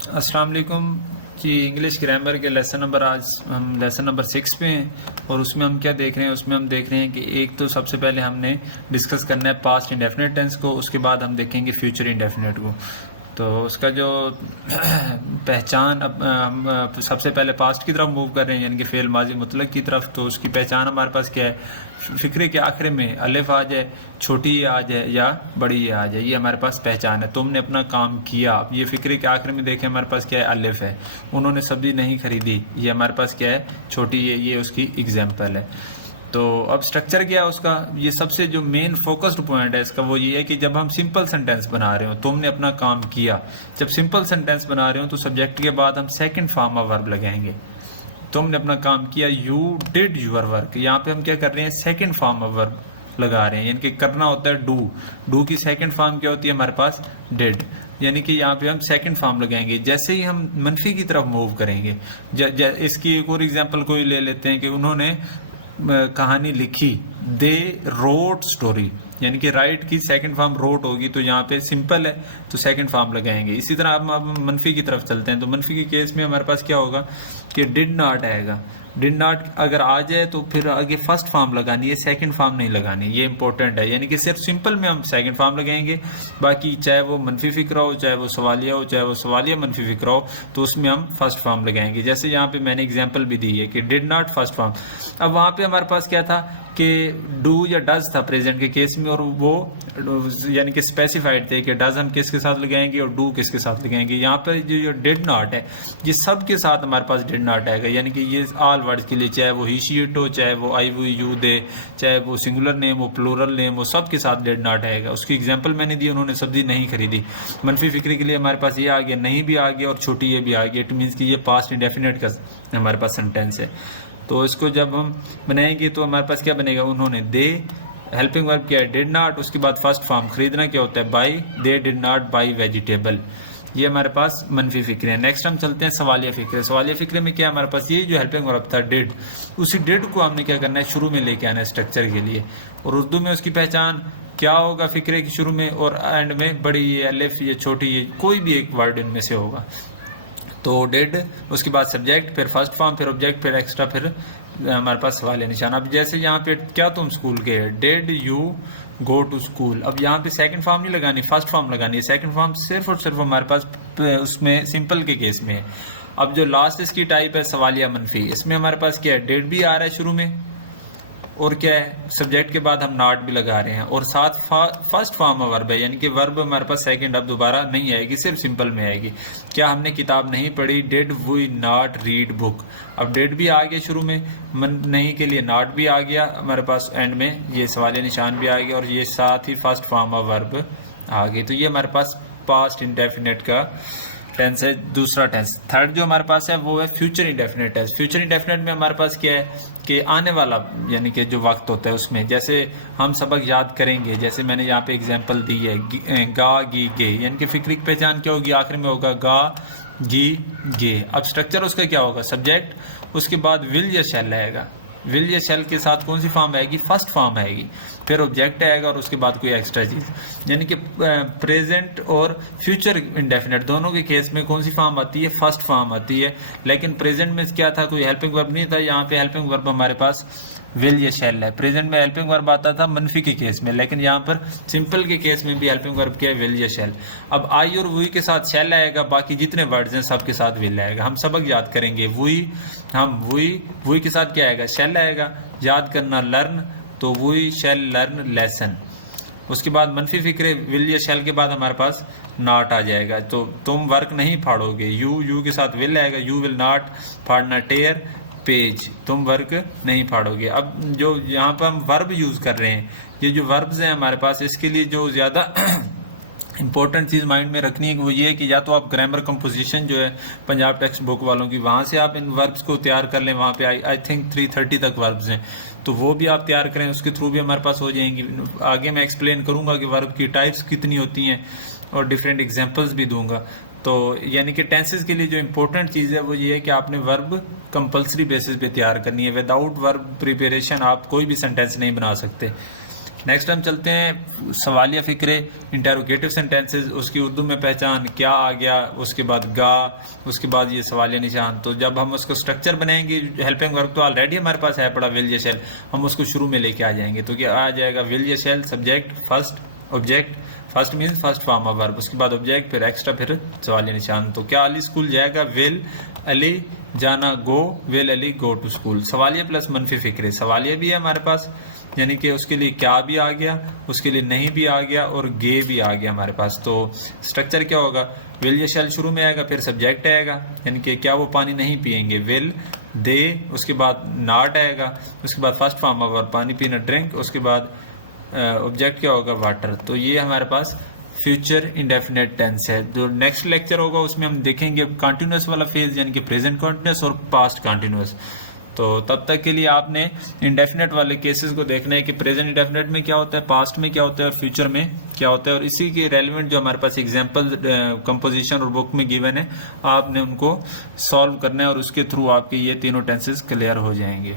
अस्सलाम वालेकुम जी। English grammar के लेसन नंबर आज हम लेसन नंबर 6 पे हैं और उसमें हम क्या देख रहे हैं, उसमें हम देख रहे हैं कि एक तो सबसे पहले हमने डिस्कस करना है पास्ट इंडेफिनिट टेंस को, उसके बाद हम देखेंगे फ्यूचर इंडेफिनिट को। तो उसका जो पहचान अब हम सबसे पहले पास्ट की तरफ मूव कर रहे हैं, यानी कि फेल माजी मुतलक की तरफ। तो उसकी पहचान हमारे पास क्या है, फिक्रे के आखिर में अलिफ आ जाए, छोटी ये आ जाए या बड़ी ये आ जाए, ये हमारे पास पहचान है। तुमने अपना काम किया, अब ये फिक्रे के आखिर में देखें हमारे पास क्या है, अलिफ है। उन्होंने सब्जी नहीं खरीदी, ये हमारे पास क्या है, छोटी ये उसकी एग्जाम्पल है। तो अब स्ट्रक्चर क्या है उसका, ये सबसे जो मेन फोकस्ड पॉइंट है इसका वो ये है कि जब हम सिंपल सेंटेंस बना रहे हो, तुमने अपना काम किया, जब सिंपल सेंटेंस बना रहे हो तो सब्जेक्ट के बाद हम सेकंड फॉर्म ऑफ वर्ब लगाएंगे। तुमने अपना काम किया, यू डिड यूर वर्क। यहाँ पे हम क्या कर रहे हैं, सेकंड फॉर्म ऑफ वर्ब लगा रहे हैं, यानी कि करना होता है डू की सेकंड फॉर्म क्या होती है हमारे पास, डिड। यानी कि यहाँ पे हम सेकंड फॉर्म लगाएंगे। जैसे ही हम मनफी की तरफ मूव करेंगे, इसकी एक और एग्जांपल कोई ले लेते हैं कि उन्होंने कहानी लिखी, दे रोट स्टोरी, यानी कि राइट की सेकंड फॉर्म रोट होगी, तो यहाँ पे सिंपल है तो सेकंड फॉर्म लगाएंगे। इसी तरह अब मनफी की तरफ चलते हैं, तो मनफी के केस में हमारे पास क्या होगा कि डिड नॉट आएगा। डिड नॉट अगर आ जाए तो फिर आगे फर्स्ट फॉर्म लगानी है, सेकंड फॉर्म नहीं लगानी, ये इंपॉर्टेंट है। यानी कि सिर्फ सिंपल में हम सेकंड फॉर्म लगाएंगे, बाकी चाहे वो मनफी फिक्रा हो, चाहे वो सवालिया हो, चाहे वो सवालिया मनफी फिक्रा हो, तो उसमें हम फर्स्ट फॉर्म लगाएंगे। जैसे यहाँ पे मैंने एग्जांपल भी दी है कि डिड नॉट फर्स्ट फॉर्म। अब वहाँ पे हमारे पास क्या था कि डू या डज था प्रेजेंट के केस में, और वो यानी कि स्पेसिफाइड थे कि डज हम किसके साथ लगाएंगे और डू किसके साथ लगाएंगे। यहाँ पर जो डिड नॉट है, ये सब के साथ हमारे पास डिड नॉट आएगा, यानी कि ये ऑल वर्ड्स के लिए, चाहे वो ही शी इट हो, चाहे वो आई वो यू दे, चाहे वो सिंगुलर नेम हो, प्लूरल नेम हो, सब के साथ डिड नॉट आएगा। उसकी एग्जांपल मैंने दी, उन्होंने सब्जी नहीं खरीदी। मनफी फिक्री के लिए हमारे पास ये आ गया, नहीं भी आ गया और छोटी ये भी आ गया। इट मीन्स कि ये पास्ट इंडेफिनिट का हमारे पास सेंटेंस है। तो इसको जब हम बनाएंगे तो हमारे पास क्या बनेगा, उन्होंने, दे हेल्पिंग वर्ब क्या है, डिड नॉट, उसके बाद फर्स्ट फॉर्म खरीदना क्या होता है, by, they did not by vegetable. ये हमारे पास मनफी फिक्रे हैं। नेक्स्ट हम चलते हैं सवालिया फिक्रे। सवालिया फिक्रे में क्या हमारे पास, ये जो हेल्पिंग वर्ब था डिड, उसी डिड को हमने क्या करना है, शुरू में लेके आना है स्ट्रक्चर के लिए। और उर्दू में उसकी पहचान क्या होगा, फिक्रे की शुरू में और एंड में बड़ी ये अलिफ, ये छोटी ये, कोई भी एक वर्ड इनमें से होगा। तो डिड, उसके बाद सब्जेक्ट, फिर फर्स्ट फॉर्म, फिर ऑब्जेक्ट, फिर एक्स्ट्रा, फिर हमारे पास सवाल निशान। अब जैसे यहाँ पे क्या तुम स्कूल गए, did you go to school. अब यहाँ पे सेकंड फॉर्म नहीं लगानी, फर्स्ट फॉर्म लगानी है। सेकंड फॉर्म सिर्फ और सिर्फ हमारे पास उसमें सिंपल के केस में है। अब जो लास्ट इसकी टाइप है सवालिया मनफी, इसमें हमारे पास क्या है, डिड भी आ रहा है शुरू में, और क्या है, सब्जेक्ट के बाद हम नॉट भी लगा रहे हैं, और साथ फर्स्ट फॉर्म ऑफ वर्ब है, यानी कि वर्ब हमारे पास सेकंड अब दोबारा नहीं आएगी, सिर्फ सिंपल में आएगी। क्या हमने किताब नहीं पढ़ी, did we not read book. अब डिड भी आ गया शुरू में, नहीं के लिए नॉट भी आ गया हमारे पास, एंड में ये सवालिया निशान भी आ गया, और ये साथ ही फर्स्ट फॉर्म ऑफ वर्ब आ गई। तो ये हमारे पास पास्ट इंडेफिनिट का टेंस है। दूसरा टेंस, थर्ड जो हमारे पास है वो है future indefinite tense. Future indefinite में हमारे पास क्या है कि आने वाला, यानी कि जो वक्त होता है उसमें, जैसे हम सबक याद करेंगे, जैसे मैंने यहाँ पे एग्जांपल दी है, गा गी गे, यानी कि फिक्री की पहचान क्या होगी, आखिर में होगा गा गी गे। अब स्ट्रक्चर उसका क्या होगा, सब्जेक्ट, उसके बाद विल या शैल आएगा। विल या शैल के साथ कौन सी फॉर्म आएगी, फर्स्ट फॉर्म आएगी, फिर ऑब्जेक्ट आएगा और उसके बाद कोई एक्स्ट्रा चीज। यानी कि प्रेजेंट और फ्यूचर इंडेफिनिट दोनों के केस में कौन सी फॉर्म आती है, फर्स्ट फॉर्म आती है। लेकिन प्रेजेंट में क्या था, कोई हेल्पिंग वर्ब नहीं था, यहाँ पे हेल्पिंग वर्ब हमारे पास विल या शैल है। प्रेजेंट में हेल्पिंग वर्ब आता था मनफी के केस में, लेकिन यहाँ पर सिंपल के केस में भी हेल्पिंग वर्ब क्या है, विल या शैल। अब आई और वुई के साथ शैल आएगा, बाकी जितने वर्ड्स हैं सबके साथ विल आएगा। हम सबक याद करेंगे, वुई, हम वुई के साथ क्या आएगा, शैल आएगा। याद करना, लर्न, तो वुई शैल लर्न लेसन। उसके बाद मनफी फिक्रे, विल या शैल के बाद हमारे पास नॉट आ जाएगा, तो तुम वर्क नहीं फाड़ोगे, यू के साथ विल आएगा, यू विल नॉट फाड़ना, टेयर पेज, तुम वर्क नहीं फाड़ोगे। अब जो यहाँ पर हम वर्ब यूज कर रहे हैं, ये जो वर्ब्स हैं हमारे पास, इसके लिए जो ज्यादा इंपॉर्टेंट चीज़ माइंड में रखनी है कि वो ये है कि या तो आप ग्रामर कंपोजिशन जो है पंजाब टेक्स्ट बुक वालों की, वहाँ से आप इन वर्ब्स को तैयार कर लें। वहाँ पे आई थिंक 330 तक वर्ब्स हैं, तो वो भी आप तैयार करें, उसके थ्रू भी हमारे पास हो जाएंगी। आगे मैं एक्सप्लेन करूँगा कि वर्ब की टाइप्स कितनी होती हैं और डिफरेंट एग्जाम्पल्स भी दूंगा। तो यानी कि टेंसेस के लिए जो इंपॉर्टेंट चीज़ है वो ये है कि आपने वर्ब कंपलसरी बेसिस पे तैयार करनी है। विदाउट वर्ब प्रिपरेशन आप कोई भी सेंटेंस नहीं बना सकते। नेक्स्ट हम चलते हैं सवालिया फ़िक्रे, इंटेरोगेटिव सेंटेंसेस, उसकी उर्दू में पहचान, क्या आ गया, उसके बाद गा, उसके बाद ये सवालिया निशान। तो जब हम उसको स्ट्रक्चर बनाएंगे, हेल्पिंग वर्ब तो ऑलरेडी हमारे पास है पड़ा विल या शैल, हम उसको शुरू में लेके आ जाएंगे। तो क्या आ जाएगा, विल या shall, subject, first object, first means first form of verb, उसके बाद ऑब्जेक्ट, फिर एक्स्ट्रा, फिर सवालिया निशान। तो क्या अली स्कूल जाएगा, विल अली जाना, go, will Ali go to school. सवालिया प्लस मनफी फिक्रे, सवालिया भी है हमारे पास, यानी कि उसके लिए क्या भी आ गया, उसके लिए नहीं भी आ गया, और गे भी आ गया हमारे पास। तो स्ट्रक्चर क्या होगा, विल या शैल शुरू में आएगा, फिर सब्जेक्ट आएगा, यानी कि क्या वो पानी नहीं पिएंगे, विल दे, उसके बाद नॉट आएगा, उसके बाद फर्स्ट फॉर्म ऑफ वर्ब पानी पीना, ड्रिंक, उसके बाद ऑब्जेक्ट क्या होगा, वाटर। तो ये हमारे पास फ्यूचर इंडेफिनेट टेंस है। जो नेक्स्ट लेक्चर होगा उसमें हम देखेंगे कंटिन्यूस वाला फेज, यानी कि प्रेजेंट कंटिन्यूस और पास्ट कंटिन्यूस। तो तब तक के लिए आपने इंडेफिनेट वाले केसेस को देखना है कि प्रेजेंट इंडेफिनेट में क्या होता है, पास्ट में क्या होता है और फ्यूचर में क्या होता है, और इसी के रेलिवेंट जो हमारे पास एग्जांपल कंपोजिशन और बुक में गिवन है, आपने उनको सॉल्व करना है और उसके थ्रू आपके ये तीनों टेंसेस क्लियर हो जाएंगे।